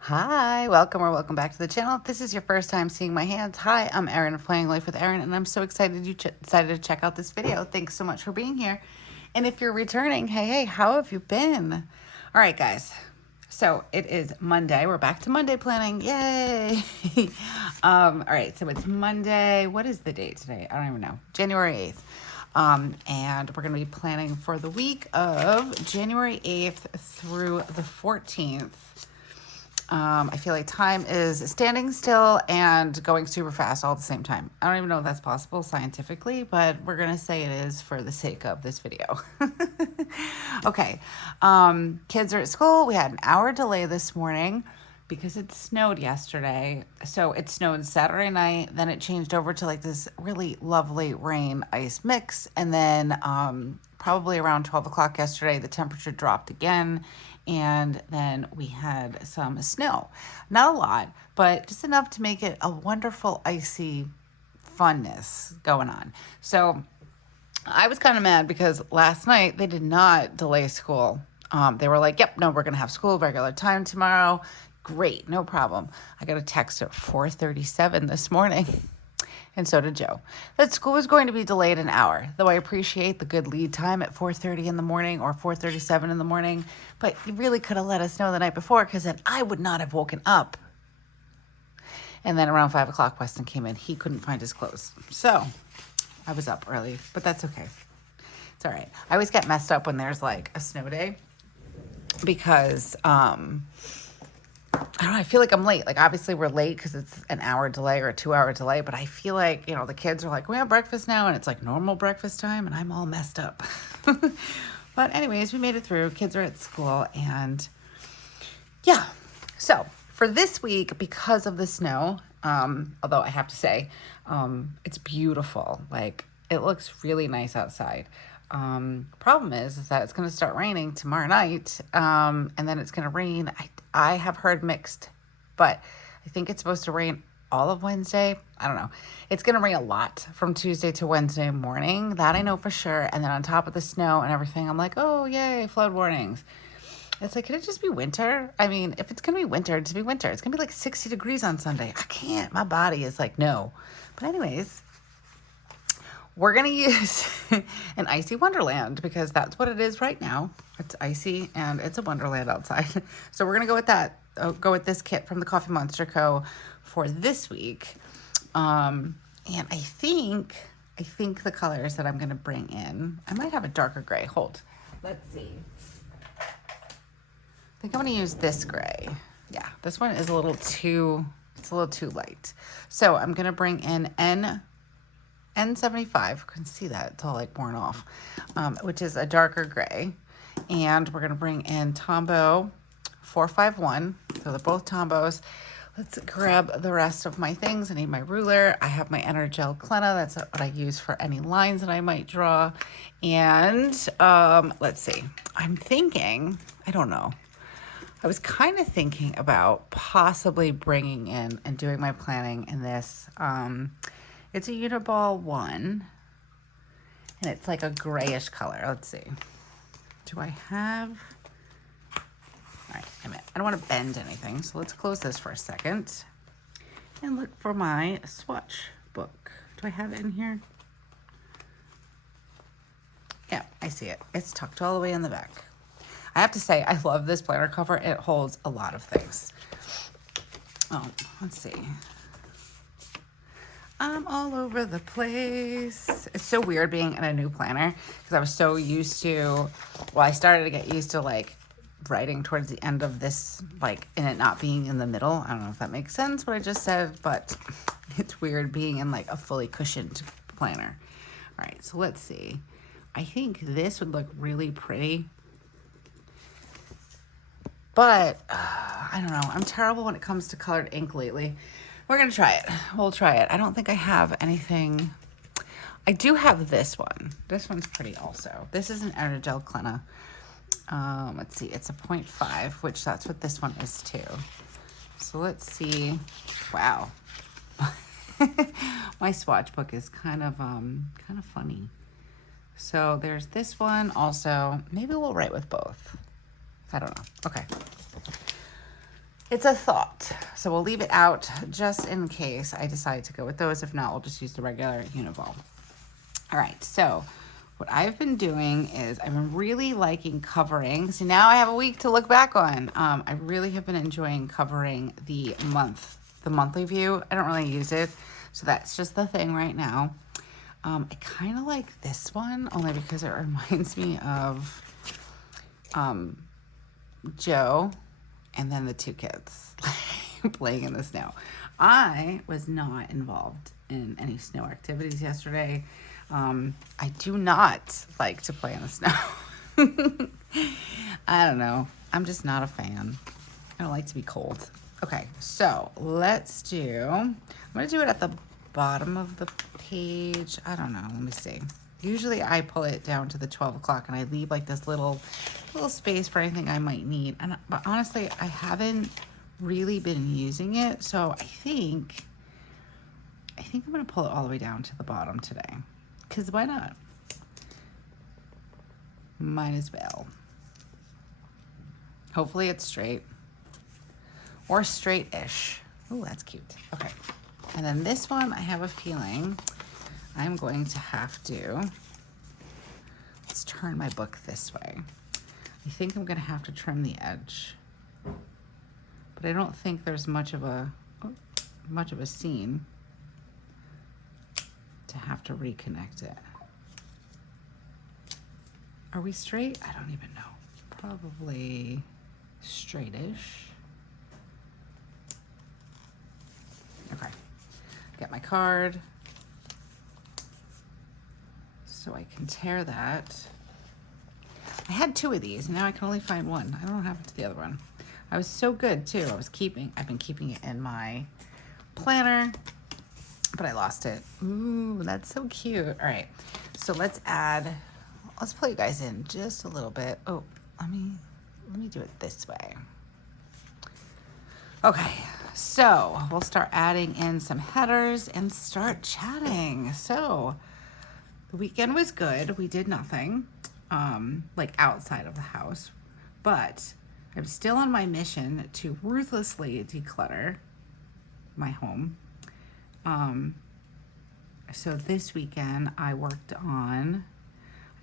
Hi, welcome or welcome back to the channel. If this is your first time seeing my hands, hi, I'm Erin of Planning Life with Erin, and I'm so excited you decided to check out this video. Thanks so much for being here. And if you're returning, hey, how have you been? All right, guys. So it is Monday. We're back to Monday planning. Yay! All right, so it's Monday. What is the date today? I don't even know. January 8th. And we're going to be planning for the week of January 8th through the 14th. I feel like time is standing still and going super fast all at the same time. I don't even know if that's possible scientifically, but we're going to say it is for the sake of this video. Okay. Kids are at school. We had an hour delay this morning because it snowed yesterday. So it snowed Saturday night. Then it changed over to like this really lovely rain ice mix. And then probably around 12 o'clock yesterday, the temperature dropped again. And then we had some snow. Not a lot, but just enough to make it a wonderful icy funness going on. So I was kind of mad because last night they did not delay school. They were like, yep, no, we're going to have school regular time tomorrow. Great, no problem. I got a text at 4:37 this morning. And so did Joe, that school was going to be delayed an hour, though I appreciate the good lead time at 4:30 in the morning or 4:37 in the morning. But you really could have let us know the night before, because then I would not have woken up. And then around 5 o'clock, Weston came in. He couldn't find his clothes. So I was up early, but that's okay. It's all right. I always get messed up when there's like a snow day because, I don't know, I feel like I'm late. Like, obviously we're late because it's an hour delay or a 2-hour delay, but I feel like, the kids are like, we have breakfast now, and it's like normal breakfast time, and I'm all messed up. But anyways, we made it through. Kids are at school, and yeah. So for this week, because of the snow, although I have to say, it's beautiful. Like, it looks really nice outside. Problem is that it's going to start raining tomorrow night, and then it's going to rain. I have heard mixed, but I think it's supposed to rain all of Wednesday. I don't know. It's going to rain a lot from Tuesday to Wednesday morning. That I know for sure. And then on top of the snow and everything, I'm like, oh, yay, flood warnings. It's like, can it just be winter? I mean, if it's going to be winter, just be winter. It's going to be like 60 degrees on Sunday. I can't. My body is like, no. But anyways, we're going to use an Icy Wonderland because that's what it is right now. It's icy and it's a wonderland outside. So we're going to go with that. Go with this kit from TheCoffeeMonsterzco for this week. And I think the colors that I'm going to bring in, I might have a darker gray. Hold. Let's see. I think I'm going to use this gray. Yeah, this one is a little too light. So I'm going to bring in N75, you can see that, it's all like worn off, which is a darker gray. And we're going to bring in Tombow 451. So they're both Tombos. Let's grab the rest of my things. I need my ruler. I have my Energel Clenna. That's what I use for any lines that I might draw. And let's see. I'm thinking, I don't know. I was kind of thinking about possibly bringing in and doing my planning in this. It's a Uniball 1, and it's like a grayish color. Let's see. Do I have... All right, I don't want to bend anything, so let's close this for a second and look for my swatch book. Do I have it in here? Yeah, I see it. It's tucked all the way in the back. I have to say, I love this planner cover. It holds a lot of things. Oh, let's see. I'm all over the place. It's so weird being in a new planner because I was so used to, I started to get used to like writing towards the end of this, like, and it not being in the middle. I don't know if that makes sense what I just said, but it's weird being in like a fully cushioned planner. All right, so let's see. I think this would look really pretty. But I don't know. I'm terrible when it comes to colored ink lately. We're going to try it. We'll try it. I don't think I have anything. I do have this one. This one's pretty also. This is an Energel Clenna. Let's see. It's a 0.5, which that's what this one is too. So let's see. Wow. My swatch book is kind of funny. So there's this one also. Maybe we'll write with both. I don't know. Okay. It's a thought. So we'll leave it out just in case I decide to go with those. If not, we'll just use the regular Uniball. All right, so what I've been doing is I've been really liking covering. So now I have a week to look back on. I really have been enjoying covering the monthly view. I don't really use it, so that's just the thing right now. I kind of like this one only because it reminds me of Joe and then the two kids playing in the snow. I was not involved in any snow activities yesterday. I do not like to play in the snow. I don't know. I'm just not a fan. I don't like to be cold. Okay, so let's do, I'm going to do it at the bottom of the page. I don't know. Let me see. Usually I pull it down to the 12 o'clock and I leave like this little space for anything I might need. But honestly, I haven't really been using it. So I think I'm going to pull it all the way down to the bottom today. Because why not? Might as well. Hopefully it's straight. Or straight-ish. Ooh, that's cute. Okay. And then this one, I have a feeling I'm going to have to, let's turn my book this way. I think I'm going to have to trim the edge. But I don't think there's much of a seam to have to reconnect it. Are we straight? I don't even know. Probably straightish. Okay, get my card so I can tear that. I had two of these, and now I can only find one. I don't know what happened to the other one. I was so good too. I've been keeping it in my planner, but I lost it. Ooh, that's so cute. All right, so let's pull you guys in just a little bit. Oh, let me do it this way. Okay, so we'll start adding in some headers and start chatting. So the weekend was good. We did nothing, like outside of the house, but I'm still on my mission to ruthlessly declutter my home. So this weekend I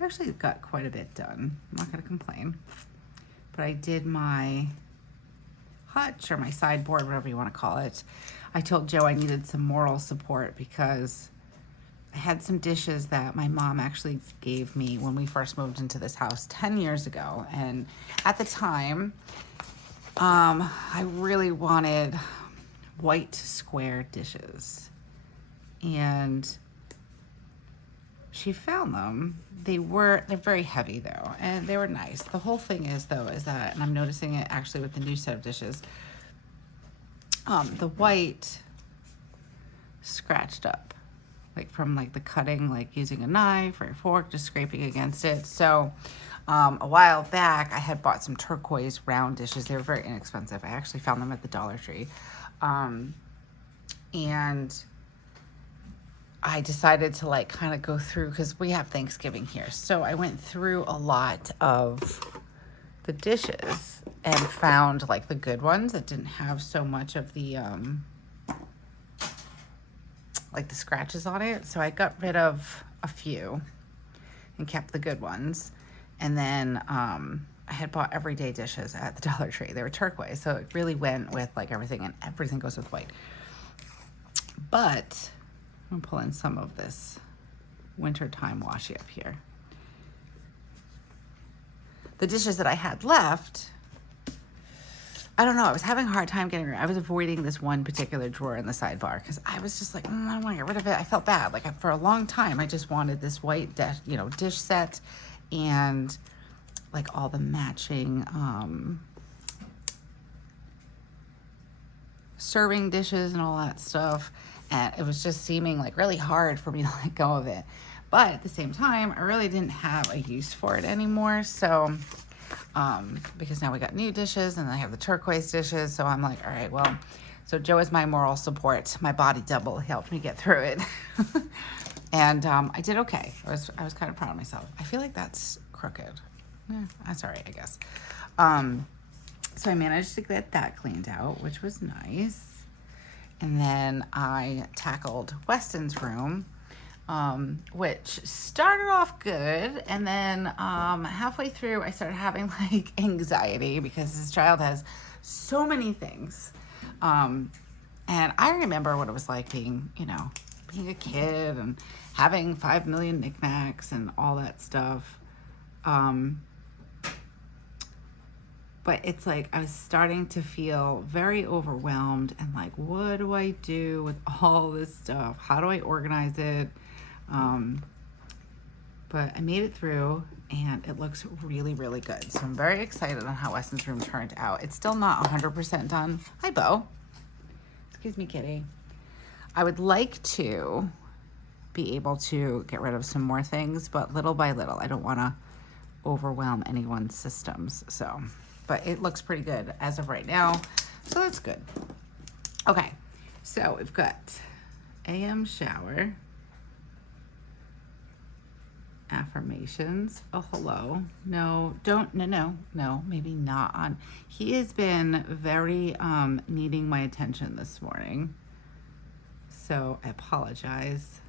actually got quite a bit done. I'm not gonna complain, but I did my hutch or my sideboard, whatever you want to call it. I told Joe I needed some moral support because I had some dishes that my mom actually gave me when we first moved into this house 10 years ago. And at the time, I really wanted white square dishes. And she found them. They're very heavy though, and they were nice. The whole thing is that, and I'm noticing it actually with the new set of dishes, the white scratched up, like from like the cutting, like using a knife or a fork, just scraping against it. So a while back, I had bought some turquoise round dishes. They were very inexpensive. I actually found them at the Dollar Tree. And I decided to like kind of go through, because we have Thanksgiving here. So I went through a lot of the dishes and found like the good ones that didn't have so much of the, like the scratches on it. So I got rid of a few and kept the good ones. And then I had bought everyday dishes at the Dollar Tree. They were turquoise. So it really went with like everything, and everything goes with white. But I'm gonna pull in some of this wintertime washi up here. The dishes that I had left, I don't know, I was having a hard time getting rid of. I was avoiding this one particular drawer in the sidebar because I was just like, I don't want to get rid of it. I felt bad. Like for a long time, I just wanted this white dish set and like all the matching serving dishes and all that stuff. And it was just seeming like really hard for me to let go of it. But at the same time, I really didn't have a use for it anymore. So, because now we got new dishes and I have the turquoise dishes. So I'm like, all right, well, so Joe is my moral support. My body double helped me get through it. And I did okay. I was kind of proud of myself. I feel like that's crooked. That's all right, I guess. So I managed to get that cleaned out, which was nice. And then I tackled Weston's room, which started off good. And then halfway through, I started having like anxiety because this child has so many things. And I remember what it was like being, you know, being a kid and having 5 million knickknacks and all that stuff. But it's like I was starting to feel very overwhelmed and like, what do I do with all this stuff? How do I organize it? But I made it through and it looks really, really good. So I'm very excited on how Weston's room turned out. It's still not 100% done. Hi, Bo. Excuse me, kitty. I would like to be able to get rid of some more things, but little by little. I don't want to overwhelm anyone's systems. So, but it looks pretty good as of right now. So that's good. Okay. So we've got AM shower, affirmations. Oh, hello. No, maybe not on. He has been very needing my attention this morning. So I apologize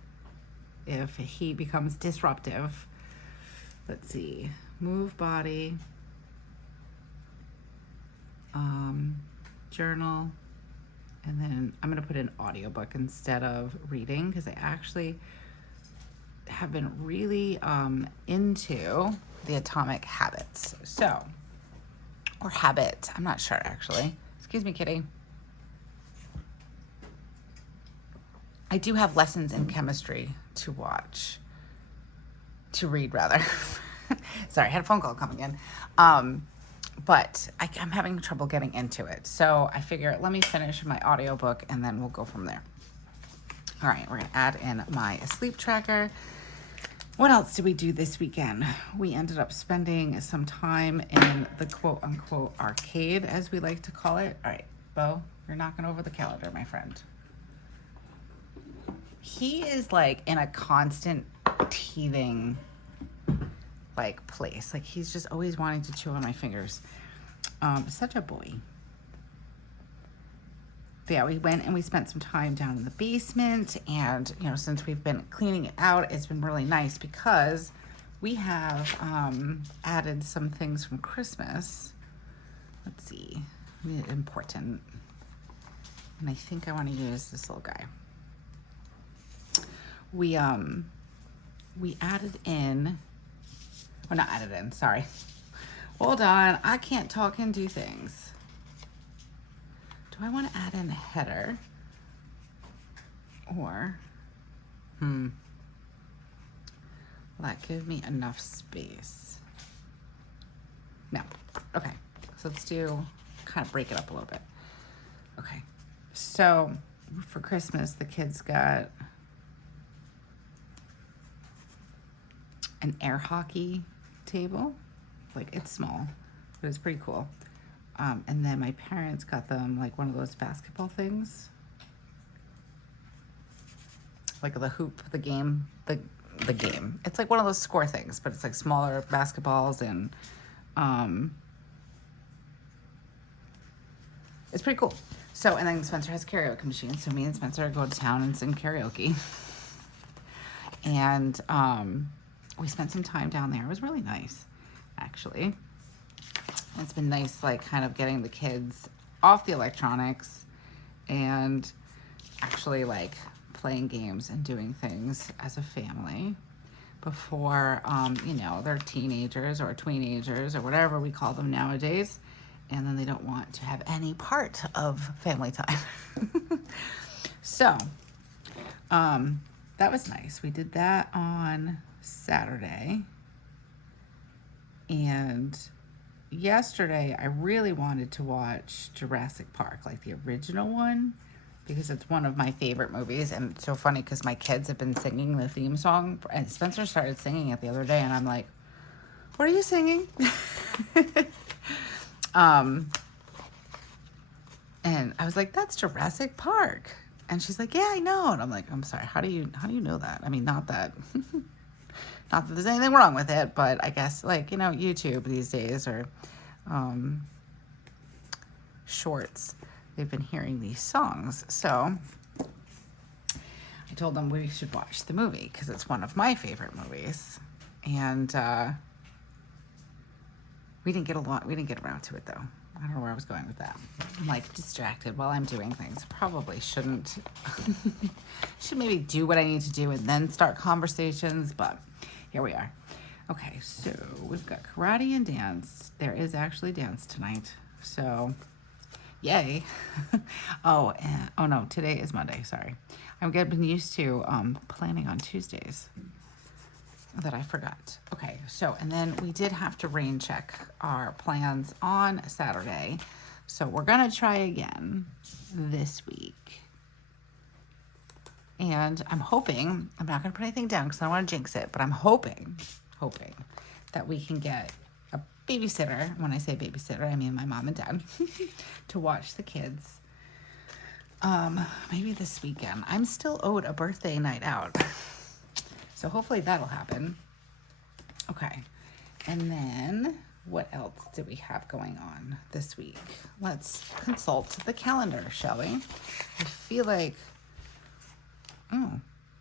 if he becomes disruptive. Let's see. Move body. Journal. And then I'm going to put an audiobook instead of reading because I actually have been really into the Atomic Habits. So, or habit. I'm not sure actually. Excuse me, kitty. I do have lessons in chemistry to read rather. Sorry, I had a phone call coming in. But I'm having trouble getting into it. So I figure let me finish my audiobook and then we'll go from there. All right, we're gonna add in my sleep tracker. What else did we do this weekend? We ended up spending some time in the quote unquote arcade, as we like to call it. All right, Bo, you're knocking over the calendar, my friend. He is like in a constant teething like place. Like he's just always wanting to chew on my fingers. Such a boy. But yeah, we went and we spent some time down in the basement, and you know, since we've been cleaning it out, it's been really nice because we have added some things from Christmas. Let's see, important. And I think I want to use this little guy. We added in, well, not added in, sorry. Hold on, I can't talk and do things. Do I want to add in a header? Or, will that give me enough space? No, okay. So let's kind of break it up a little bit. Okay, so for Christmas, the kids got an air hockey table. Like it's small, but it's pretty cool. And then my parents got them like one of those basketball things. Like the hoop, the game. It's like one of those score things, but it's like smaller basketballs and it's pretty cool. So, and then Spencer has a karaoke machine. So me and Spencer go to town and sing karaoke. And we spent some time down there. It was really nice, actually. It's been nice, like, kind of getting the kids off the electronics and actually, like, playing games and doing things as a family before, you know, they're teenagers or tweenagers or whatever we call them nowadays, and then they don't want to have any part of family time. So, that was nice. We did that on Saturday, and yesterday I really wanted to watch Jurassic Park, like the original one, because it's one of my favorite movies. And it's so funny because my kids have been singing the theme song, and Spencer started singing it the other day, and I'm like, what are you singing? And I was like, that's Jurassic Park. And she's like, yeah, I know. And I'm like, I'm sorry, how do you know that? I mean, not that there's anything wrong with it, but I guess, like, you know, YouTube these days, or shorts, they've been hearing these songs. So I told them we should watch the movie because it's one of my favorite movies. And we didn't get around to it though. I don't know where I was going with that. I'm like distracted while I'm doing things. Probably shouldn't. Should maybe do what I need to do and then start conversations, but here we are. Okay, so we've got karate and dance. There is actually dance tonight, so yay. Oh no, today is Monday, sorry. I'm getting used to planning on Tuesdays that I forgot. Okay, so, and then we did have to rain check our plans on Saturday. So we're gonna try again this week. And I'm hoping, I'm not gonna put anything down because I don't wanna jinx it, but I'm hoping that we can get a babysitter. When I say babysitter, I mean my mom and dad, to watch the kids. Maybe this weekend. I'm still owed a birthday night out. So hopefully that'll happen. Okay, and then what else do we have going on this week? Let's consult the calendar, shall we? I feel like,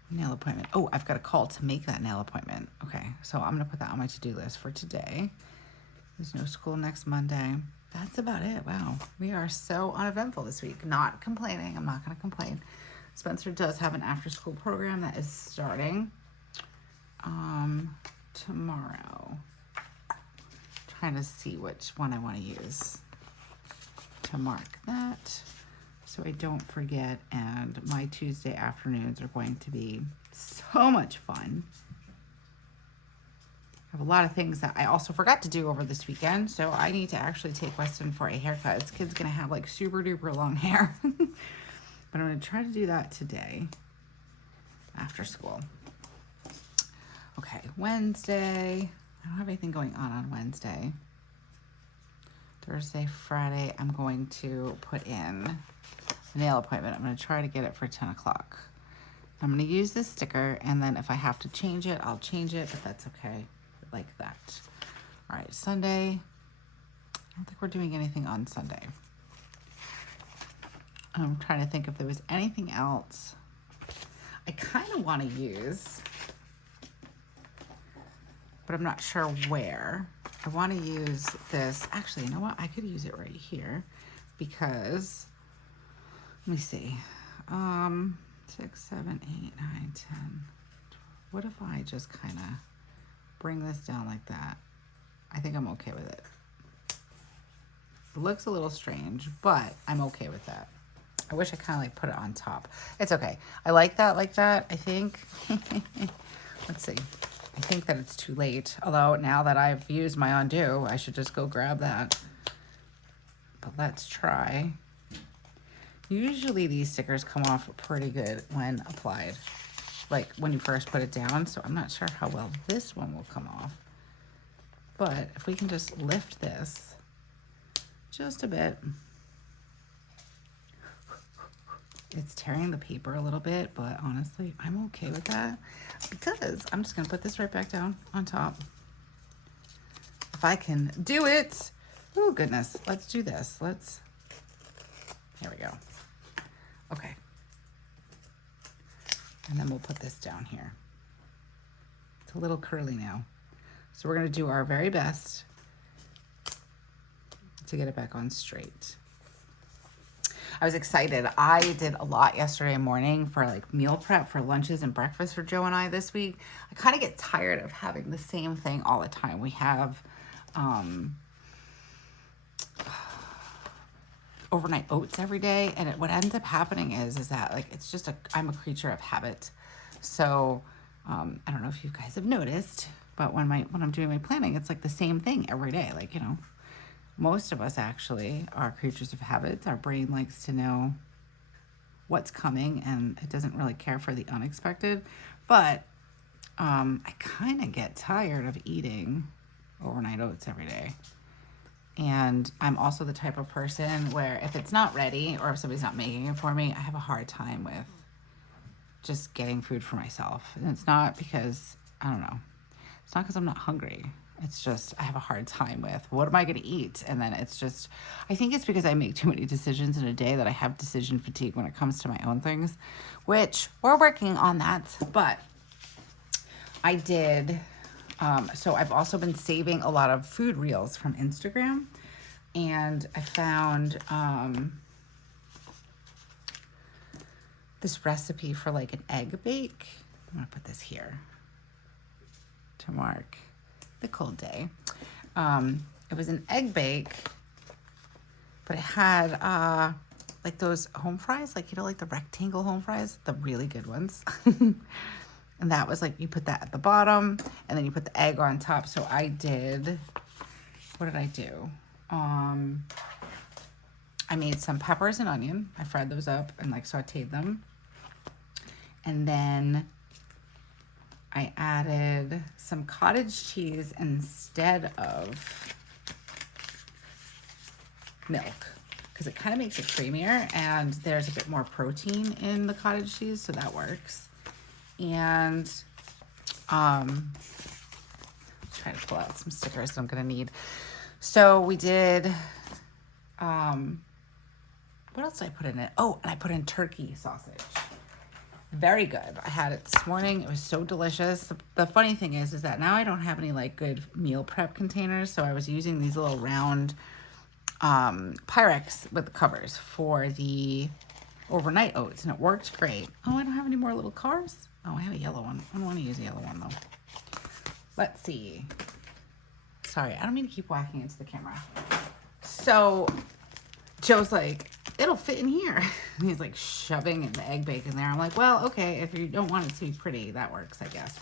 nail appointment. Oh, I've got a call to make that nail appointment. Okay, so I'm gonna put that on my to-do list for today. There's no school next Monday. That's about it. Wow, we are so uneventful this week. Not complaining, I'm not gonna complain. Spencer does have an after-school program that is starting tomorrow. Trying to see which one I want to use to mark that so I don't forget. And my Tuesday afternoons are going to be so much fun. I have a lot of things that I also forgot to do over this weekend, so I need to actually take Weston for a haircut. This kid's gonna have like super duper long hair. But I'm gonna try to do that today after school. Okay, Wednesday. I don't have anything going on Wednesday. Thursday, Friday, I'm going to put in a nail appointment. I'm going to try to get it for 10 o'clock. I'm going to use this sticker, and then if I have to change it, I'll change it, but that's okay, like that. All right, Sunday. I don't think we're doing anything on Sunday. I'm trying to think if there was anything else I kind of want to use, but I'm not sure where. I want to use this. Actually, you know what? I could use it right here because, let me see. 6, 7, 8, 9, 10. What if I just kind of bring this down like that? I think I'm okay with it. It looks a little strange, but I'm okay with that. I wish I kind of like put it on top. It's okay. I like that, I think. Let's see. I think that it's too late. Although now that I've used my undo, I should just go grab that. But let's try. Usually these stickers come off pretty good when applied, like when you first put it down. So I'm not sure how well this one will come off. But if we can just lift this just a bit. It's tearing the paper a little bit, but honestly, I'm okay with that because I'm just gonna put this right back down on top. If I can do it. Oh goodness, let's do this. Here we go. Okay. And then we'll put this down here. It's a little curly now. So we're gonna do our very best to get it back on straight. I was excited. I did a lot yesterday morning for like meal prep for lunches and breakfast for Joe and I this week. I kind of get tired of having the same thing all the time. We have overnight oats every day, and what ends up happening is that like it's just I'm a creature of habit. So I don't know if you guys have noticed, but when I'm doing my planning, it's like the same thing every day. Like, you know, most of us actually are creatures of habits. Our brain likes to know what's coming, and it doesn't really care for the unexpected. But I kind of get tired of eating overnight oats every day. And I'm also the type of person where if it's not ready or if somebody's not making it for me, I have a hard time with just getting food for myself. And it's not because, I don't know, it's not because I'm not hungry. It's just, I have a hard time with what am I going to eat? And then it's just, I think it's because I make too many decisions in a day that I have decision fatigue when it comes to my own things, which we're working on that. But I did, so I've also been saving a lot of food reels from Instagram, and I found this recipe for like an egg bake. I'm gonna put this here to mark the cold day. It was an egg bake, but it had like those home fries, like, you know, like the rectangle home fries, the really good ones. And that was like, you put that at the bottom and then you put the egg on top. So I did, what did I do? I made some peppers and onion. I fried those up and like sauteed them. And then I added some cottage cheese instead of milk, because it kind of makes it creamier and there's a bit more protein in the cottage cheese, so that works. And try to pull out some stickers that I'm gonna need. So we did, what else did I put in it? Oh, and I put in turkey sausage. Very good. I had it this morning. It was so delicious. The funny thing is that now I don't have any like good meal prep containers, so I was using these little round Pyrex with the covers for the overnight oats, and it worked great. Oh, I don't have any more little cars. Oh, I have a yellow one. I don't want to use a yellow one though. Let's see. Sorry, I don't mean to keep whacking into the camera. So Joe's like, it'll fit in here. And he's like shoving the egg bake in there. I'm like, well, okay, if you don't want it to be pretty, that works, I guess.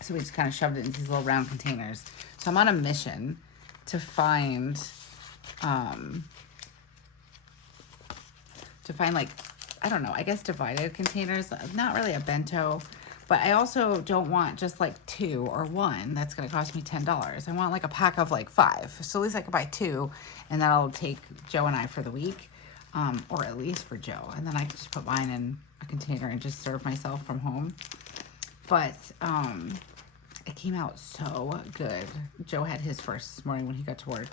So we just kind of shoved it into these little round containers. So I'm on a mission to find like, I don't know, I guess divided containers, not really a bento, but I also don't want just like 2 or 1. That's going to cost me $10. I want like a pack of like 5. So at least I could buy 2, and that'll take Joe and I for the week, or at least for Joe. And then I can just put mine in a container and just serve myself from home. But it came out so good. Joe had his first this morning when he got to work.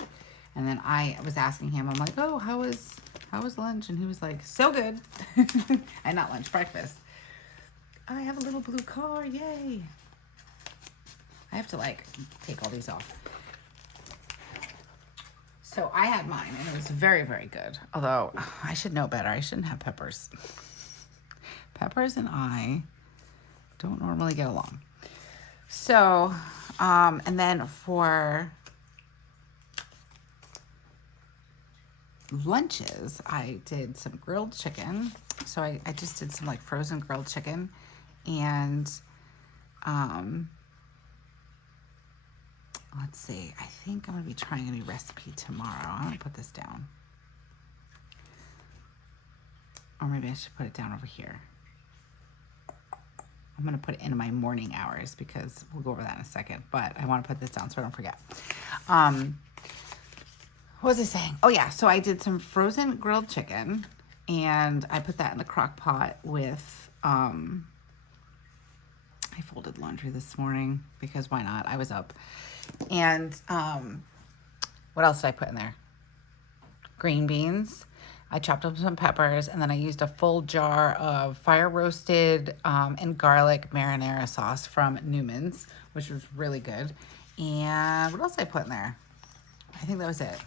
And then I was asking him, I'm like, oh, how was lunch? And he was like, so good. And not lunch, breakfast. I have a little blue car, yay. I have to like take all these off. So I had mine and it was very, very good. Although I should know better. I shouldn't have peppers. Peppers and I don't normally get along. So, and then for lunches, I did some grilled chicken. So I just did some like frozen grilled chicken, and let's see, I think I'm gonna be trying a new recipe tomorrow. I'm gonna put this down, or maybe I should put it down over here. I'm gonna put it into my morning hours because we'll go over that in a second, but I want to put this down so I don't forget. What was I saying? Oh yeah, so I did some frozen grilled chicken, and I put that in the crock pot with, I folded laundry this morning because why not? I was up. And what else did I put in there? Green beans. I chopped up some peppers, and then I used a full jar of fire roasted and garlic marinara sauce from Newman's, which was really good. And what else did I put in there? I think that was it.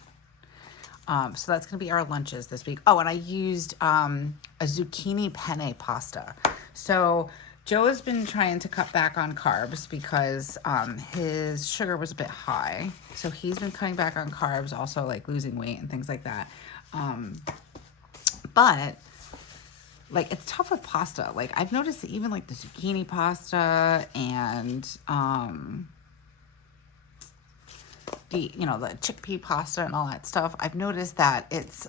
So that's going to be our lunches this week. Oh, and I used a zucchini penne pasta. So Joe has been trying to cut back on carbs because his sugar was a bit high. So he's been cutting back on carbs, also like losing weight and things like that. But like, it's tough with pasta. Like, I've noticed that even like the zucchini pasta and the chickpea pasta and all that stuff, I've noticed that it's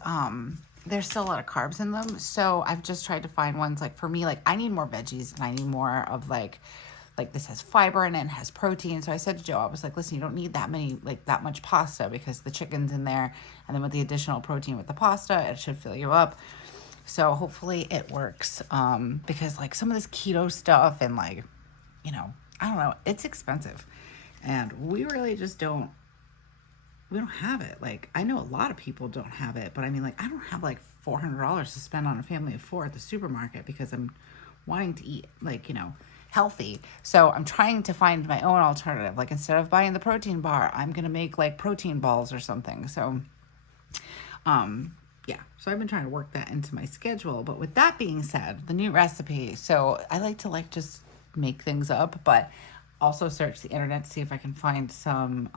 there's still a lot of carbs in them. So I've just tried to find ones, like, for me, like, I need more veggies and I need more of like this has fiber in it and has protein. So I said to Joe, I was like, listen, you don't need that much pasta because the chicken's in there, and then with the additional protein with the pasta, it should fill you up. So hopefully it works, because like some of this keto stuff and like, I don't know, it's expensive. And we really just we don't have it. Like, I know a lot of people don't have it, but I mean, like, I don't have like $400 to spend on a family of 4 at the supermarket because I'm wanting to eat, like, you know, healthy. So I'm trying to find my own alternative. Like, instead of buying the protein bar, I'm going to make like protein balls or something. So, yeah, so I've been trying to work that into my schedule. But with that being said, the new recipe, so I like to like just make things up, but also search the internet to see if I can find some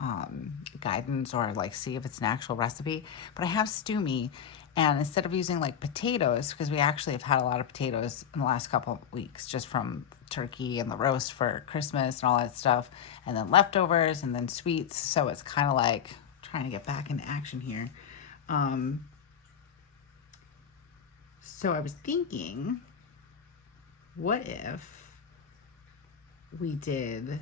guidance or like see if it's an actual recipe. But I have stew me, and instead of using like potatoes, because we actually have had a lot of potatoes in the last couple of weeks just from turkey and the roast for Christmas and all that stuff, and then leftovers and then sweets. So it's kind of like trying to get back into action here. So I was thinking, what if we did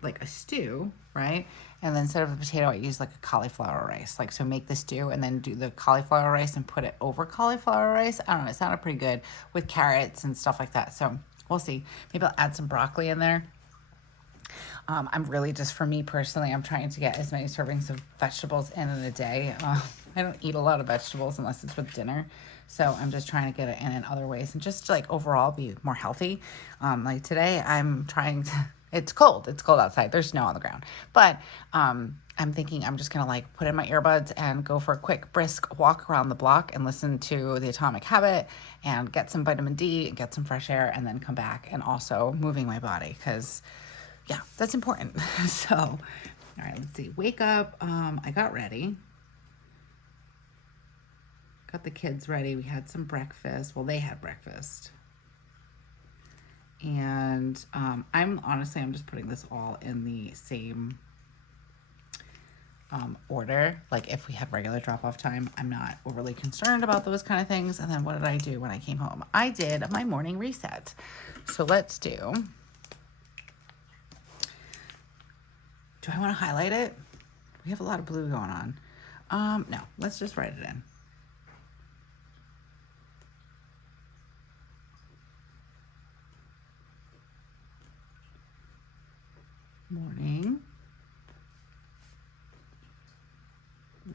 like a stew, right? And then instead of the potato, I use like a cauliflower rice. Like, so make the stew and then do the cauliflower rice and put it over cauliflower rice. I don't know, it sounded pretty good with carrots and stuff like that. So we'll see. Maybe I'll add some broccoli in there. I'm really just, for me personally, I'm trying to get as many servings of vegetables in a day. I don't eat a lot of vegetables unless it's with dinner. So I'm just trying to get it in other ways and just like overall be more healthy. Like today I'm trying to, it's cold outside. There's snow on the ground, but I'm thinking I'm just going to like put in my earbuds and go for a quick brisk walk around the block and listen to The Atomic Habit and get some vitamin D and get some fresh air and then come back and also moving my body because yeah, that's important. So, all right, let's see. Wake up. I got ready. Got the kids ready. We had some breakfast. Well, they had breakfast. And I'm just putting this all in the same order. Like if we had regular drop-off time, I'm not overly concerned about those kind of things. And then what did I do when I came home? I did my morning reset. So let's do I want to highlight it? We have a lot of blue going on. No, let's just write it in. Morning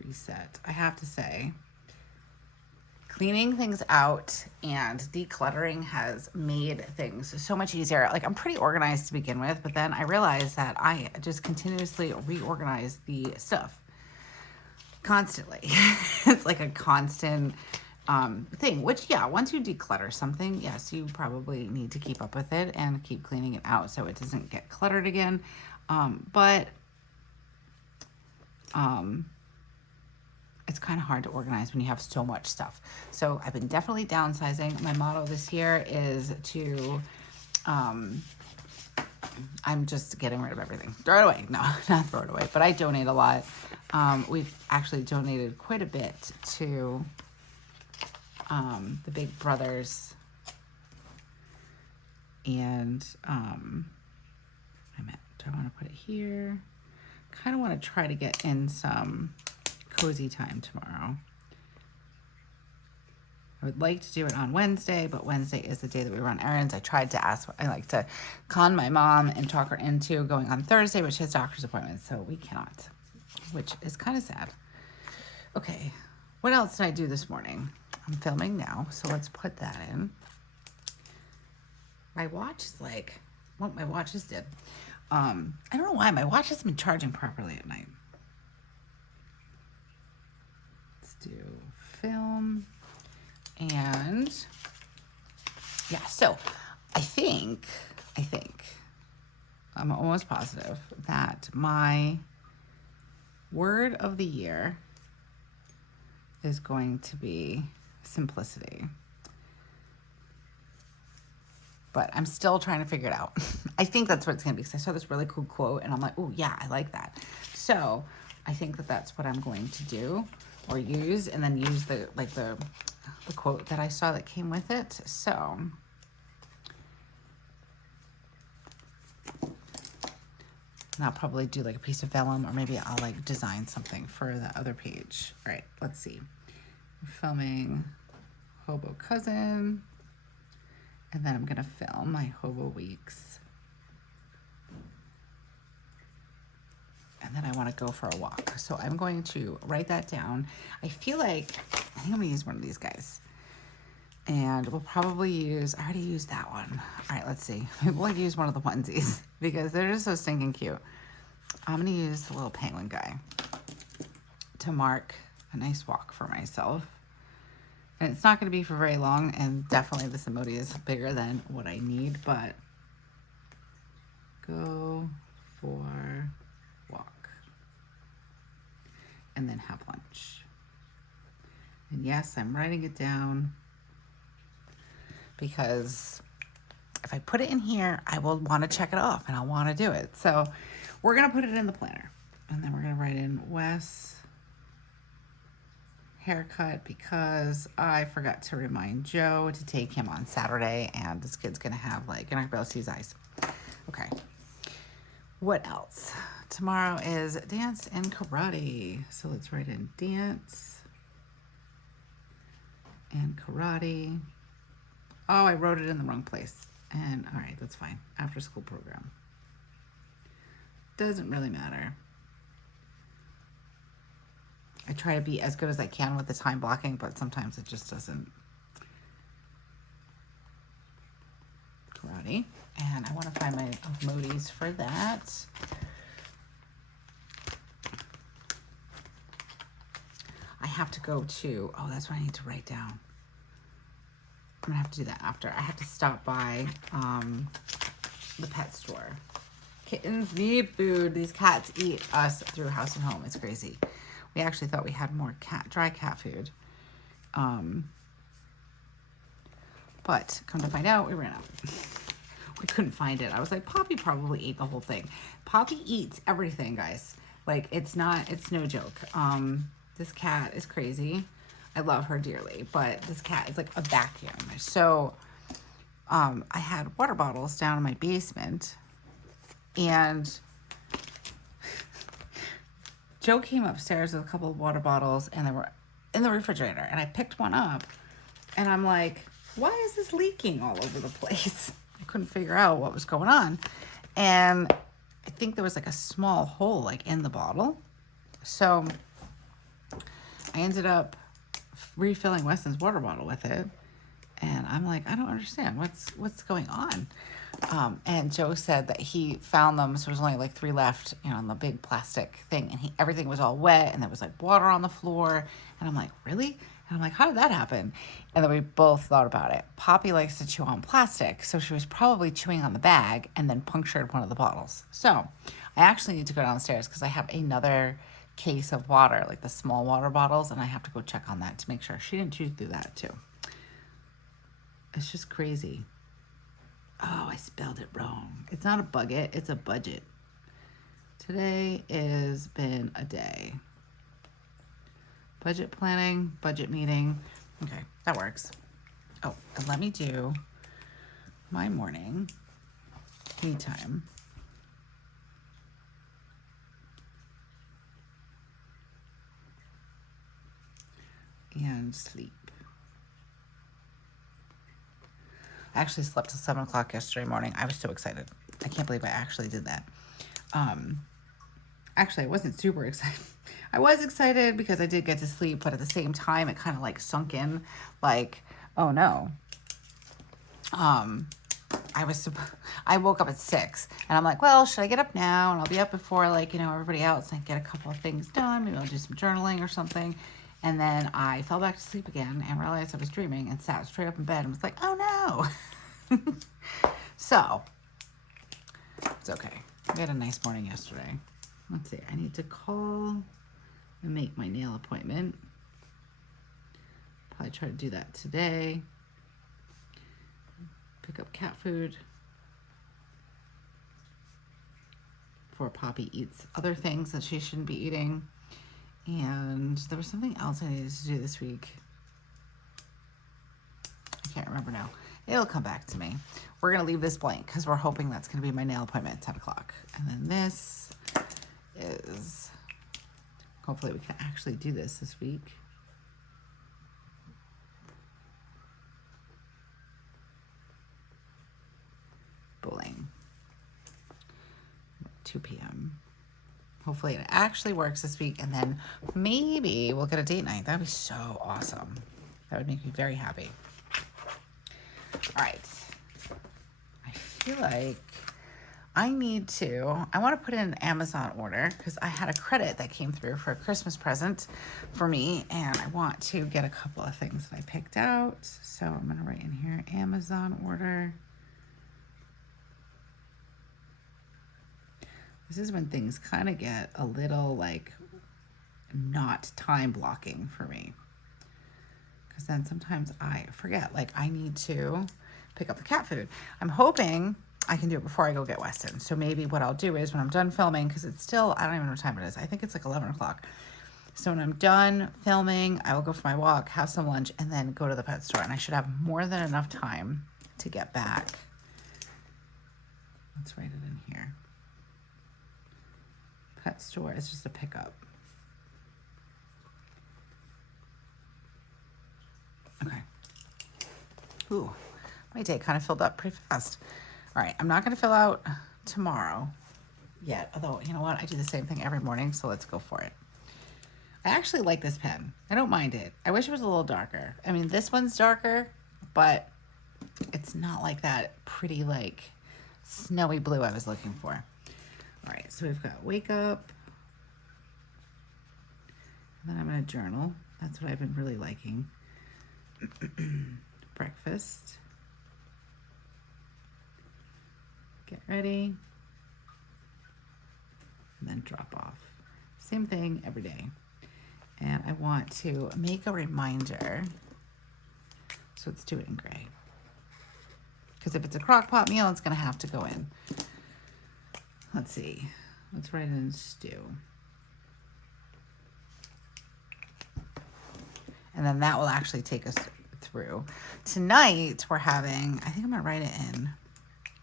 reset. I have to say, cleaning things out and decluttering has made things so much easier. Like, I'm pretty organized to begin with, but then I realized that I just continuously reorganize the stuff constantly. It's like a constant thing, which, yeah, once you declutter something, yes, you probably need to keep up with it and keep cleaning it out so it doesn't get cluttered again. It's kind of hard to organize when you have so much stuff. So I've been definitely downsizing. My motto this year is to, I'm just getting rid of everything. Throw it away. No, not throw it away, but I donate a lot. We've actually donated quite a bit to the Big Brothers. And do I want to put it here? Kind of want to try to get in some cozy time tomorrow. I would like to do it on Wednesday, but Wednesday is the day that we run errands. I like to con my mom and talk her into going on Thursday, which has doctor's appointments, so we cannot, which is kind of sad. Okay, what else did I do this morning? I'm filming now, so let's put that in. My watch is like what my watches did. I don't know why my watch hasn't been charging properly at night. Let's do film. And yeah, so I think I'm almost positive that my word of the year is going to be simplicity. But I'm still trying to figure it out. I think that's what it's going to be, because I saw this really cool quote and I'm like, oh yeah, I like that. So I think that that's what I'm going to do or use, and then use the quote that I saw that came with it. So and I'll probably do like a piece of vellum, or maybe I'll like design something for the other page. All right, let's see. We're filming Hobo Cousin. And then I'm going to film my Hobo Weeks. and then I want to go for a walk. So I'm going to write that down. I feel like I think I'm gonna use one of these guys. And we'll probably use, I already used that one. All right, let's see. We'll use one of the onesies because they're just so stinking cute. I'm gonna use the little penguin guy to mark a nice walk for myself. And it's not gonna be for very long, and definitely this emoji is bigger than what I need, but go for walk. And then have lunch. And yes, I'm writing it down because if I put it in here, I will want to check it off and I'll want to do it. So we're going to put it in the planner, and then we're going to write in Wes haircut because I forgot to remind Joe to take him on Saturday, and this kid's going to have like, you're not going to be able to see his eyes. Okay. What else? Tomorrow is dance and karate. So let's write in dance and karate. Oh, I wrote it in the wrong place. And all right, that's fine. After school program. Doesn't really matter. I try to be as good as I can with the time blocking, but sometimes it just doesn't. Karate. And I want to find my emojis for that. I have to go to, oh, that's what I need to write down. I'm gonna have to do that after. I have to stop by the pet store. Kittens need food. These cats eat us through house and home. It's crazy. We actually thought we had more dry cat food. But come to find out, we ran out. We couldn't find it. I was like, Poppy probably ate the whole thing. Poppy eats everything, guys. Like, it's no joke. This cat is crazy. I love her dearly, but this cat is like a vacuum. So I had water bottles down in my basement, and Joe came upstairs with a couple of water bottles, and they were in the refrigerator, and I picked one up, and I'm like, why is this leaking all over the place? I couldn't figure out what was going on. And I think there was like a small hole like in the bottle. So I ended up refilling Weston's water bottle with it. And I'm like, I don't understand what's going on. And Joe said that he found them, so there was only like 3 left, you know, on the big plastic thing, and everything was all wet, and there was like water on the floor. And I'm like, really? And I'm like, how did that happen? And then we both thought about it. Poppy likes to chew on plastic, so she was probably chewing on the bag and then punctured one of the bottles. So I actually need to go downstairs because I have another case of water, like the small water bottles, and I have to go check on that to make sure she didn't chew through that too. It's just crazy. Oh, I spelled it wrong. It's not a budget, it's a budget. Today has been a day. Budget planning, budget meeting. Okay, that works. Oh, and let me do my morning me time. And sleep. I actually slept till 7 o'clock yesterday morning. I was so excited. I can't believe I actually did that. Actually, I wasn't super excited. I was excited because I did get to sleep, but at the same time, it kind of like sunk in like, oh no. I woke up at 6 and I'm like, well, should I get up now? And I'll be up before like, you know, everybody else and get a couple of things done. Maybe I'll do some journaling or something. And then I fell back to sleep again and realized I was dreaming and sat straight up in bed and was like, oh no. So it's okay. We had a nice morning yesterday. Let's see. I need to call and make my nail appointment. Probably try to do that today. Pick up cat food before Poppy eats other things that she shouldn't be eating. And there was something else I needed to do this week. I can't remember now. It'll come back to me. We're going to leave this blank because we're hoping that's going to be my nail appointment at 10 o'clock. And then this is, hopefully we can actually do this week. Bowling. 2 p.m. Hopefully it actually works this week, and then maybe we'll get a date night. That'd be so awesome. That would make me very happy. All right. I feel like I want to put in an Amazon order because I had a credit that came through for a Christmas present for me, and I want to get a couple of things that I picked out. So I'm going to write in here, Amazon order. This is when things kind of get a little like not time blocking for me. Because then sometimes I forget, like I need to pick up the cat food. I'm hoping I can do it before I go get Weston. So maybe what I'll do is when I'm done filming, because it's still, I don't even know what time it is. I think it's like 11 o'clock. So when I'm done filming, I will go for my walk, have some lunch, and then go to the pet store. And I should have more than enough time to get back. Let's write it in here. Pet store is just a pickup. Okay. Ooh, my day kind of filled up pretty fast. All right, I'm not going to fill out tomorrow yet, although, you know what? I do the same thing every morning, so let's go for it. I actually like this pen. I don't mind it. I wish it was a little darker. I mean, this one's darker, but it's not like that pretty, like, snowy blue I was looking for. All right, so we've got wake up. And then I'm going to journal. That's what I've been really liking. Breakfast. Get ready. And then drop off. Same thing every day. And I want to make a reminder. So let's do it in gray. Because if it's a crock pot meal, it's going to have to go in. Let's see. Let's write in stew. And then that will actually take us through. Tonight we're having, I think I'm going to write it in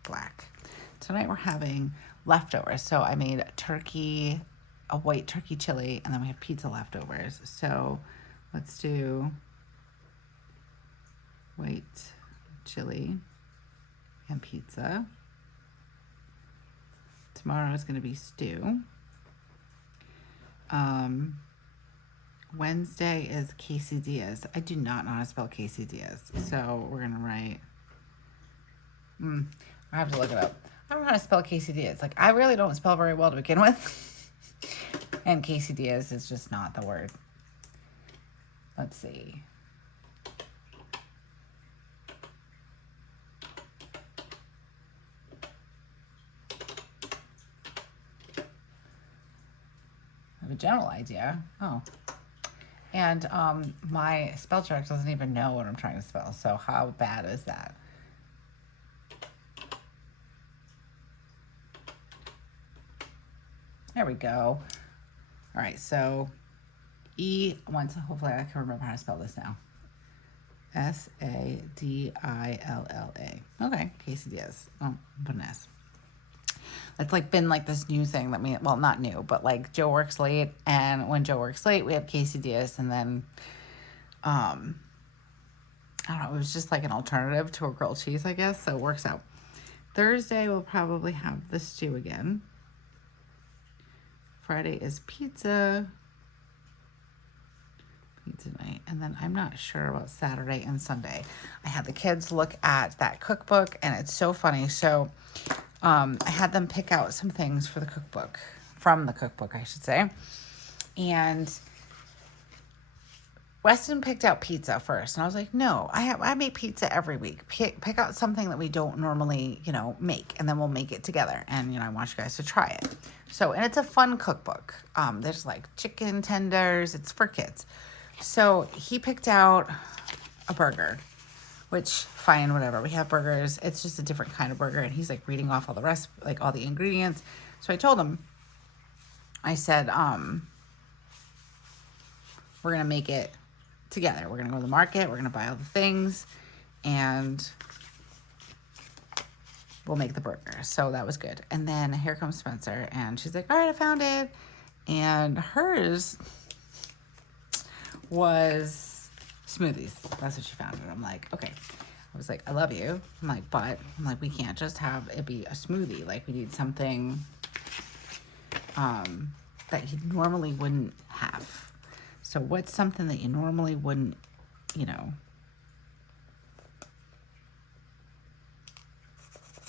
black. Tonight we're having leftovers. So I made turkey, a white turkey chili, and then we have pizza leftovers. So let's do white chili and pizza. Tomorrow is going to be stew. Wednesday is quesadillas. I do not know how to spell quesadillas, so we're going to write, I have to look it up. I don't know how to spell quesadillas. Like, I really don't spell very well to begin with. And quesadillas is just not the word. Let's see. I have a general idea. Oh. And my spell check doesn't even know what I'm trying to spell. So how bad is that? There we go. All right, so hopefully I can remember how to spell this now. S-A-D-I-L-L-A. Okay, quesadillas. Oh, put an S. It's like been like this new thing that well, not new, but like Joe works late, and when Joe works late, we have quesadillas, and then, I don't know, it was just like an alternative to a grilled cheese, I guess, so it works out. Thursday, we'll probably have the stew again. Friday is pizza night, and then I'm not sure about Saturday and Sunday. I had the kids look at that cookbook, and it's so funny. So I had them pick out some things for the cookbook, from the cookbook, I should say. And Weston picked out pizza first. And I was like, no, I make pizza every week. Pick out something that we don't normally, make, and then we'll make it together. And, I want you guys to try it. So, and it's a fun cookbook. There's like chicken tenders. It's for kids. So he picked out a burger, which, fine, whatever. We have burgers. It's just a different kind of burger. And he's like reading off all the rest, like all the ingredients. So I told him, I said, we're going to make it together. We're going to go to the market. We're going to buy all the things, and we'll make the burger. So that was good. And then here comes Spencer, and she's like, all right, I found it. And hers was smoothies. That's what she found. And I'm like, okay. I was like, I love you. I'm like, but we can't just have it be a smoothie. Like, we need something that you normally wouldn't have. So what's something that you normally wouldn't, you know,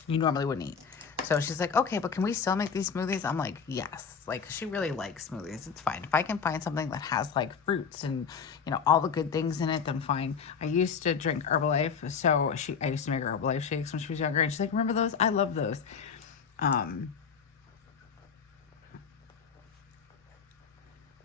you normally wouldn't eat? So she's like, okay, but can we still make these smoothies? I'm like, yes. Like, she really likes smoothies. It's fine. If I can find something that has like fruits and, you know, all the good things in it, then fine. I used to drink Herbalife. So I used to make her Herbalife shakes when she was younger. And she's like, remember those? I love those.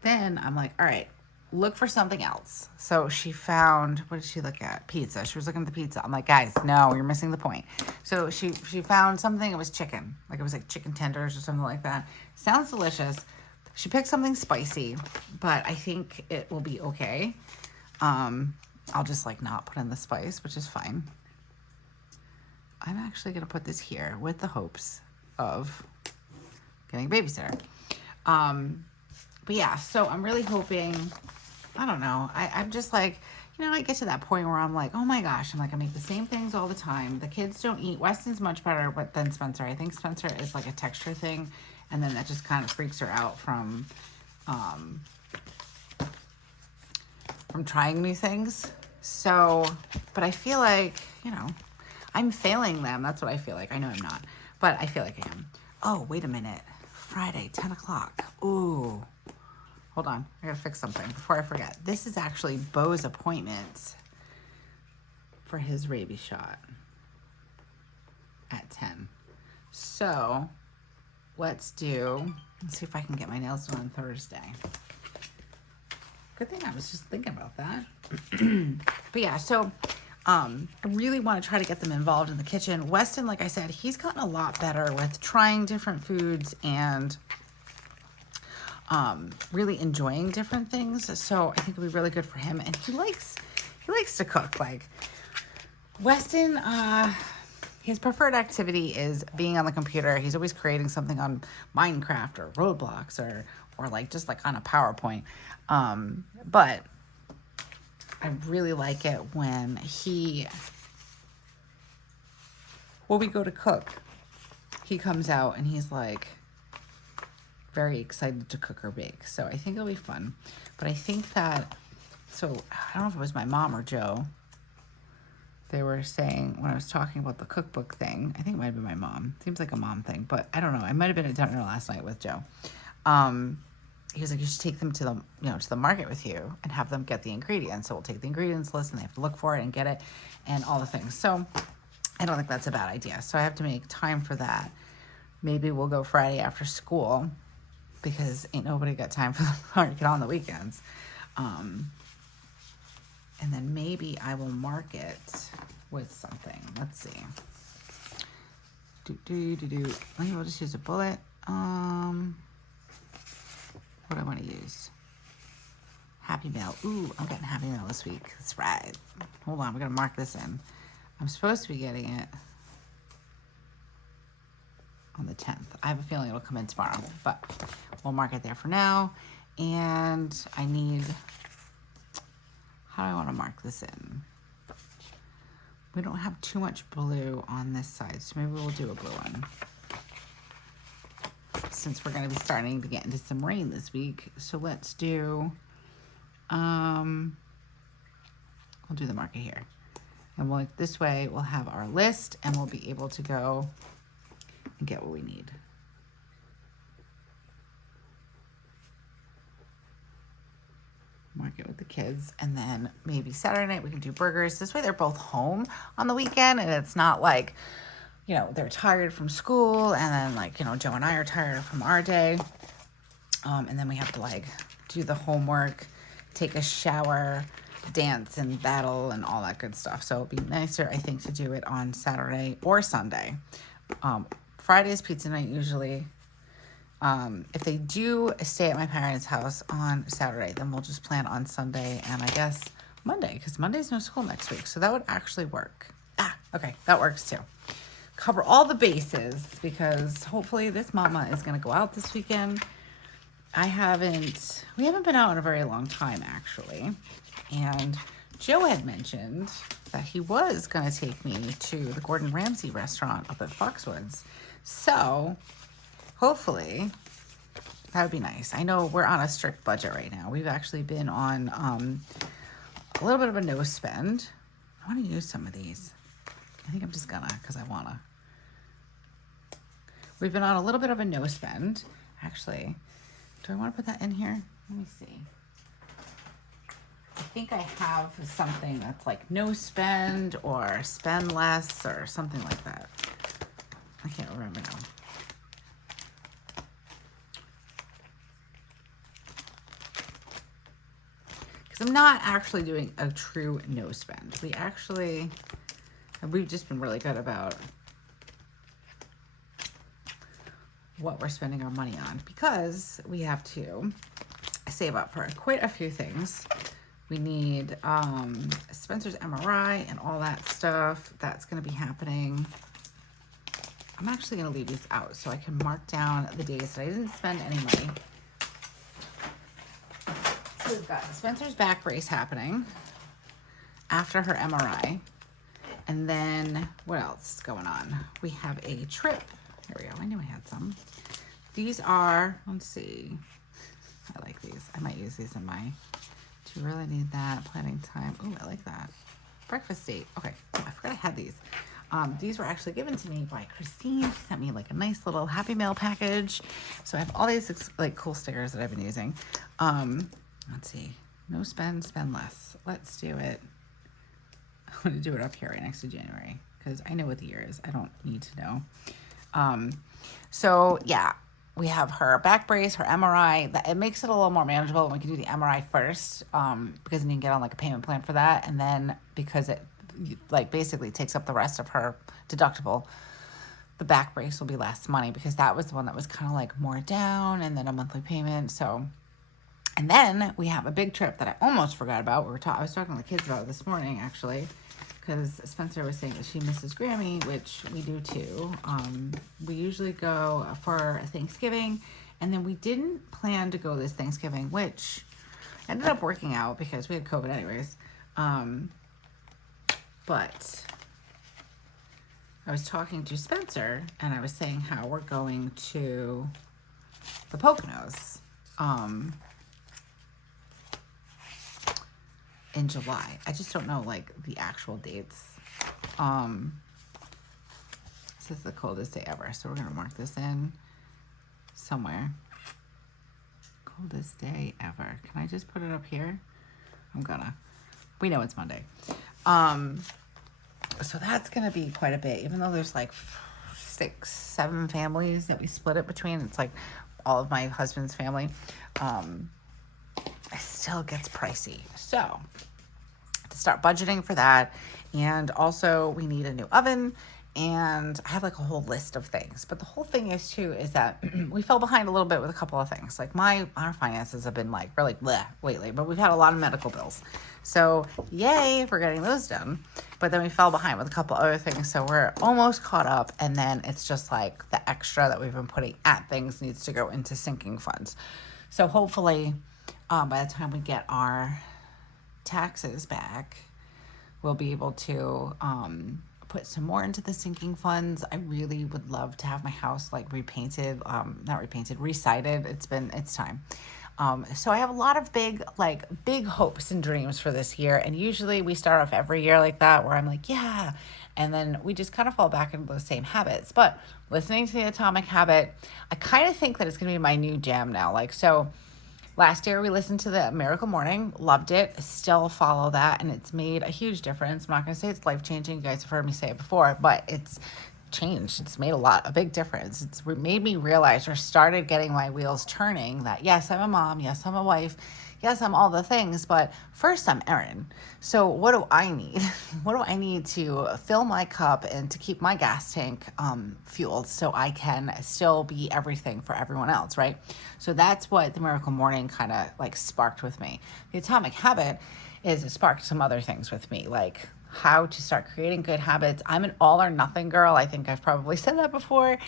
Then I'm like, all right, look for something else. So she found, what did she look at? Pizza. She was looking at the pizza. I'm like, guys, no, you're missing the point. So she found something. It was chicken. Like, it was like chicken tenders or something like that. Sounds delicious. She picked something spicy, but I think it will be okay. I'll just like not put in the spice, which is fine. I'm actually going to put this here with the hopes of getting a babysitter. But yeah, so I'm really hoping, I don't know. I'm just like, you know, I get to that point where I'm like, oh my gosh, I'm like, I make the same things all the time. The kids don't eat. Weston's much better than Spencer. I think Spencer is like a texture thing. And then that just kind of freaks her out from trying new things. So, but I feel like, you know, I'm failing them. That's what I feel like. I know I'm not, but I feel like I am. Oh, wait a minute. Friday, 10 o'clock. Ooh. Hold on. I gotta fix something before I forget. This is actually Bo's appointment for his rabies shot at 10. So let's see if I can get my nails done on Thursday. Good thing I was just thinking about that. But yeah, so I really want to try to get them involved in the kitchen. Weston, like I said, he's gotten a lot better with trying different foods and really enjoying different things. So I think it'll be really good for him. And he likes to cook. Like, Weston, his preferred activity is being on the computer. He's always creating something on Minecraft or Roblox or like just like on a PowerPoint. But I really like it when we go to cook, he comes out and he's like very excited to cook or bake. So I think it'll be fun. But I think that, so I don't know if it was my mom or Joe. They were saying when I was talking about the cookbook thing, I think it might have been my mom. Seems like a mom thing, but I don't know. I might have been at dinner last night with Joe. He was like, you should take them to the market with you and have them get the ingredients. So we'll take the ingredients list and they have to look for it and get it and all the things. So I don't think that's a bad idea. So I have to make time for that. Maybe we'll go Friday after school because ain't nobody got time for the market on the weekends. And then maybe I will mark it with something. Let's see. Maybe we'll just use a bullet. What do I want to use? Happy Mail. Ooh, I'm getting Happy Mail this week. That's right. Hold on, we're going to mark this in. I'm supposed to be getting it on the 10th. I have a feeling it'll come in tomorrow, but we'll mark it there for now. And I need, how do I want to mark this in? We don't have too much blue on this side, so maybe we'll do a blue one. Since we're going to be starting to get into some rain this week. So let's do, we'll do the market here. And this way we'll have our list and we'll be able to go and get what we need. Market with the kids, and then maybe Saturday night we can do burgers. This way they're both home on the weekend and it's not like, you know, they're tired from school and then like, you know, Joe and I are tired from our day. And then we have to like do the homework, take a shower, dance and battle and all that good stuff. So it'd be nicer, I think, to do it on Saturday or Sunday. Friday's pizza night usually. If they do stay at my parents' house on Saturday, then we'll just plan on Sunday and I guess Monday, because Monday's no school next week. So that would actually work. Okay, that works too. Cover all the bases because hopefully this mama is going to go out this weekend. We haven't been out in a very long time actually. And Joe had mentioned that he was going to take me to the Gordon Ramsay restaurant up at Foxwoods. So hopefully That would be nice. I know we're on a strict budget right now. We've actually been on a little bit of a no spend. I want to use some of these. I think I'm just gonna, because I wanna. We've been on a little bit of a no spend. Actually, do I want to put that in here? Let me see. I think I have something that's like no spend or spend less or something like that. I can't remember now. Because I'm not actually doing a true no spend. We've just been really good about what we're spending our money on, because we have to save up for quite a few things. We need Spencer's MRI and all that stuff. That's going to be happening. I'm actually going to leave these out so I can mark down the days that I didn't spend any money. So we've got Spencer's back brace happening after her MRI. And then what else is going on? We have a trip. Here we go. I knew I had some. These are, let's see. I like these. I might use these in my, do you really need that? Planning time. Oh, I like that. Breakfast date. Okay. Oh, I forgot I had these. These were actually given to me by Christine. She sent me like a nice little Happy Mail package. So I have all these like cool stickers that I've been using. Let's see. No spend, spend less. Let's do it. I'm going to do it up here right next to January, because I know what the year is. I don't need to know. So yeah, we have her back brace, her MRI. It makes it a little more manageable when we can do the MRI first, because then you can get on like a payment plan for that. And then because it like basically takes up the rest of her deductible, the back brace will be less money, because that was the one that was kind of like more down and then a monthly payment. So, and then we have a big trip that I almost forgot about. I was talking to the kids about it this morning, actually, because Spencer was saying that she misses Grammy, which we do too. We usually go for Thanksgiving, and then we didn't plan to go this Thanksgiving, which ended up working out because we had COVID anyways. But I was talking to Spencer, and I was saying how we're going to the Poconos in July. I just don't know like the actual dates. This is the coldest day ever, so we're gonna mark this in somewhere. Coldest day ever. Can I just put it up here? We know it's Monday. So that's gonna be quite a bit, even though there's like 6, 7 families that we split it between. It's like all of my husband's family. It still gets pricey. So to start budgeting for that, and also we need a new oven, and I have like a whole list of things. But the whole thing is too, is that we fell behind a little bit with a couple of things. Like our finances have been like really bleh lately, but we've had a lot of medical bills. So yay for getting those done. But then we fell behind with a couple other things. So we're almost caught up. And then it's just like the extra that we've been putting at things needs to go into sinking funds. So hopefully by the time we get our taxes back, we'll be able to put some more into the sinking funds. I really would love to have my house like repainted, resided. It's time. So I have a lot of big hopes and dreams for this year. And usually we start off every year like that, where I'm like, yeah. And then we just kind of fall back into those same habits. But listening to the Atomic Habit, I kind of think that it's going to be my new jam now. So last year we listened to the Miracle Morning, loved it, still follow that. And it's made a huge difference. I'm not going to say it's life-changing. You guys have heard me say it before, but it's changed. It's made a big difference. It's made me realize, or started getting my wheels turning, that yes, I'm a mom, yes, I'm a wife, yes, I'm all the things, but first I'm Erin. So what do I need? What do I need to fill my cup and to keep my gas tank fueled so I can still be everything for everyone else, right? So that's what the Miracle Morning kind of like sparked with me. The Atomic Habit it sparked some other things with me, like how to start creating good habits. I'm an all or nothing girl. I think I've probably said that before.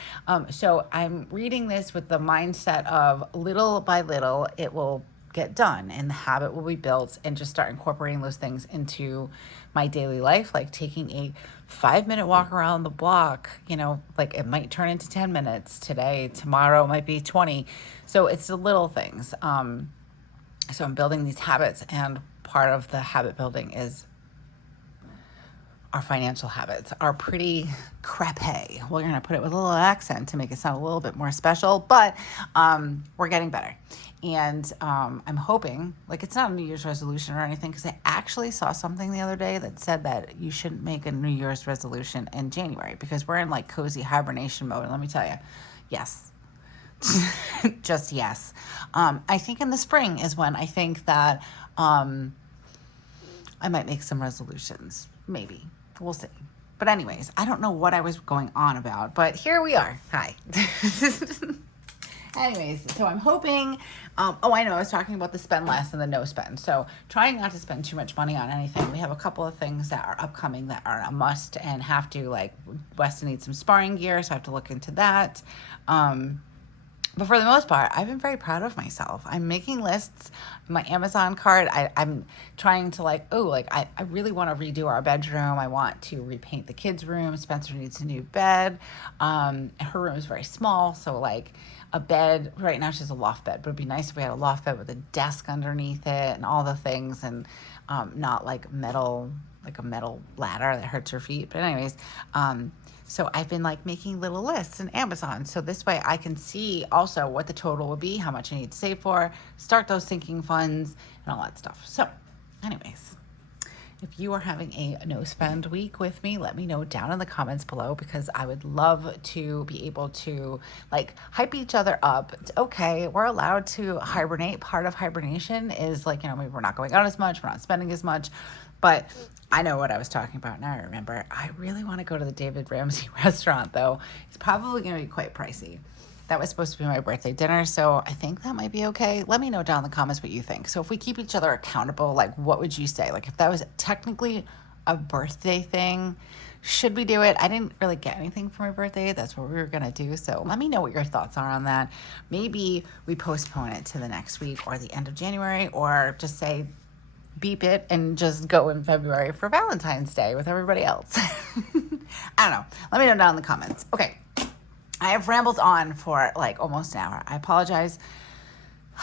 So I'm reading this with the mindset of little by little, it will get done and the habit will be built, and just start incorporating those things into my daily life, like taking a 5-minute walk around the block. You know, like it might turn into 10 minutes today, tomorrow it might be 20. So it's the little things. So I'm building these habits, and part of the habit building is our financial habits are pretty crappy. We're going to put it with a little accent to make it sound a little bit more special, but we're getting better. And I'm hoping, like, it's not a New Year's resolution or anything, because I actually saw something the other day that said that you shouldn't make a New Year's resolution in January, because we're in like cozy hibernation mode. And let me tell you, yes, just yes. I think in the spring is when I think that I might make some resolutions, maybe. We'll see. But anyways, I don't know what I was going on about, but here we are. Hi. Anyways, so I'm hoping, I know I was talking about the spend less and the no spend. So trying not to spend too much money on anything. We have a couple of things that are upcoming that are a must and have to, like, Weston needs some sparring gear, so I have to look into that. But for the most part, I've been very proud of myself. I'm making lists. My Amazon cart, I'm trying to I really want to redo our bedroom. I want to repaint the kids' room. Spencer needs a new bed. Her room is very small, so like a bed, right now she has a loft bed, but it'd be nice if we had a loft bed with a desk underneath it and all the things, and not like a metal ladder that hurts her feet. But anyways, so I've been like making little lists in Amazon. So this way I can see also what the total would be, how much I need to save for, start those sinking funds and all that stuff. So anyways, if you are having a no spend week with me, let me know down in the comments below, because I would love to be able to like hype each other up. It's okay. We're allowed to hibernate. Part of hibernation is like, maybe we're not going out as much, we're not spending as much. But I know what I was talking about now. I remember. I really want to go to the David Ramsey restaurant, though. It's probably going to be quite pricey. That was supposed to be my birthday dinner, so I think that might be okay. Let me know down in the comments what you think. So if we keep each other accountable, like, what would you say? Like, if that was technically a birthday thing, should we do it? I didn't really get anything for my birthday. That's what we were going to do. So let me know what your thoughts are on that. Maybe we postpone it to the next week or the end of January, or just say beep it and just go in February for Valentine's Day with everybody else. I don't know. Let me know down in the comments. Okay. I have rambled on for like almost an hour. I apologize.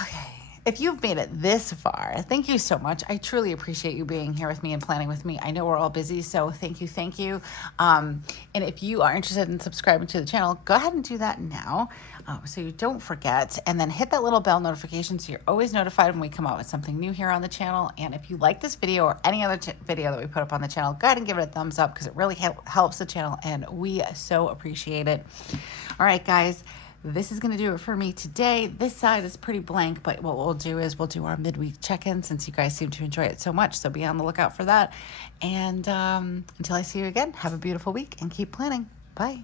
Okay. If you've made it this far, thank you so much. I truly appreciate you being here with me and planning with me. I know we're all busy, so thank you. And if you are interested in subscribing to the channel, go ahead and do that now, so you don't forget. And then hit that little bell notification so you're always notified when we come out with something new here on the channel. And if you like this video or any other video that we put up on the channel, go ahead and give it a thumbs up, because it really helps the channel, and we so appreciate it. All right, guys. This is going to do it for me today. This side is pretty blank, but what we'll do is we'll do our midweek check-in, since you guys seem to enjoy it so much. So be on the lookout for that. And until I see you again, have a beautiful week and keep planning. Bye.